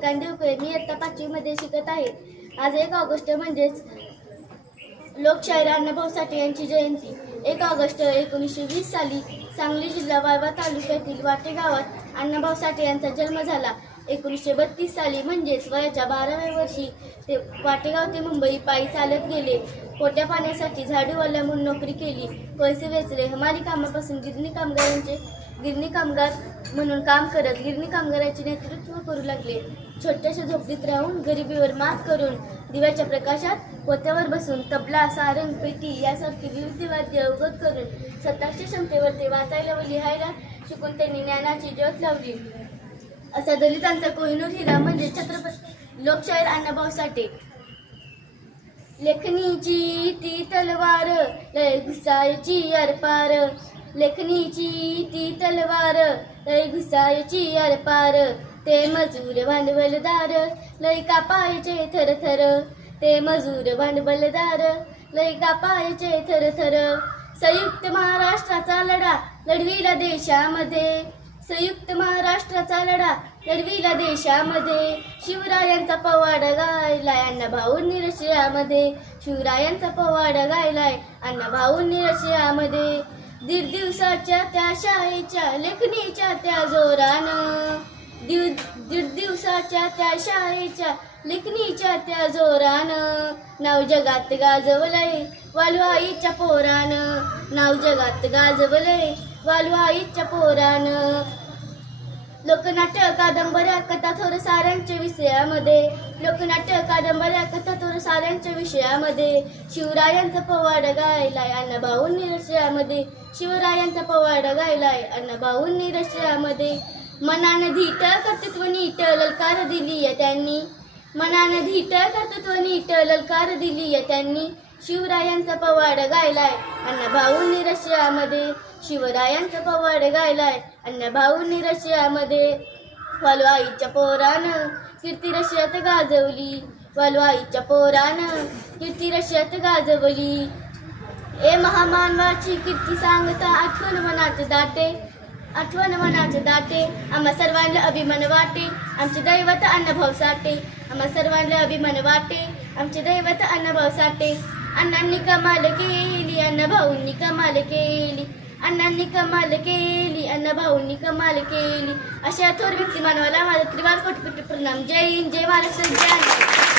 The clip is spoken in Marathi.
श्रीकांत देवकरे. मी इयत्ता 5वी मध्ये शिकत आहे. आज 1 ऑगस्ट म्हणजेच लोकशाहीर अण्णाभाऊ साठे यांची जयंती. 1 ऑगस्ट 1920 साली सांगली जिल्हा वाळवा तालुक्यातील वाटे गावात अण्णाभाऊ साठे यांचा जन्म झाला. 1932 साली म्हणजेच वयाच्या 12व्या वर्षी ते वाटेगाव ते मुंबई पायी चालत गेले. पोट्या पाण्यासाठी झाडूवाला म्हणून नोकरी केली. पैसे वेचले. हमाली कामापासून गिरणी कामगार म्हणून काम करत गिरणी कामगाराचे नेतृत्व करू लागले. छोट्याशा झोपडीत राहून गरिबीवर मात करून दिव्याच्या प्रकाशात पोत्यावर बसून तबला, सारंग, पेटी यासारखी विविध वाद्य अवगत करून स्वतःच्या क्षमतेवर ते वाचायला व लिहायला शिकून त्यांनी ज्ञानाची ज्योत लावली. असा दलितांचा कोहिनूर हिरा म्हणजे छत्रपती लोकशाहीर अण्णाभाऊ साठे. लेखणीची ती तलवार लय घुसायची अरपार, लेखणीची ती तलवार लय घुसायची अरपार, ते मजूर भांडवलदार लय कापायचे थरथर, ते मजूर भांडवलदार लय कापायचे थरथर. संयुक्त महाराष्ट्राचा लढा लढविला देशामध्ये, संयुक्त महाराष्ट्राचा लढा लढविला देशामध्ये, शिवरायांचा पवाडा गायलाय अण्णाभाऊंनी रशियामध्ये, शिवरायांचा पवाडा गायलाय अण्णाभाऊंनी रशियामध्ये. 1.5 दिवसाच्या त्या शाळेच्या लेखणीच्या त्या जोरानं, 1.5 दिवसाच्या त्या शाळेच्या लेखणीच्या त्या जोरानं, नाव जगात गाजवलंय वालुआईच्या पोरानं, नाव जगात गाजवलंय वालुआईच्या पोरानं. लोकनाट्य, कादंबऱ्या, कथा, थोर साऱ्यांच्या विषयामध्ये, लोकनाट्य, कादंबऱ्या, कथा, थोर साऱ्यांच्या विषयामध्ये, शिवरायांचा पवाडा गायलाय अण्णाभाऊंनी रशियामध्ये, शिवरायांचा पवाडा गायलाय अण्णाभाऊंनी रशियामध्ये. मनानं धीट कर्तृत्व नीट ललकार दिली या त्यांनी, मनानं धीट कर्तृत्व नीट ललकार दिली या त्यांनी, शिवरायांचा पवाडा गायलाय अण्णाभाऊंनी रशियामध्ये, शिवरायांचा पवाडा गायलाय अण्णाभाऊंनी रशियामध्ये. वालुआईच्या पोरानं कीर्ती रशियात गाजवली, वालुआईच्या पोरानं कीर्ती रशियात गाजवली. ए महामानवाची कीर्ती सांगता आठवण मनाचे दाटे, आठवण मनाचे दाटे, आम्हा सर्वांना अभिमान वाटे आमचे दैवत अण्णाभाऊ साठे, आम्हा सर्वांना अभिमान वाटे आमचे दैवत अण्णाभाऊ साठे. अण्णांनी कमाल केली, अण्णाभाऊंनी कमाल केली, अण्णांनी कमाल केली, अण्णाभाऊंनी कमाल केली. अशा थोर व्यक्तिमानवाला माझा त्रिवार कोटी प्रणाम. जय हिंद, जय महाराष्ट्र, जय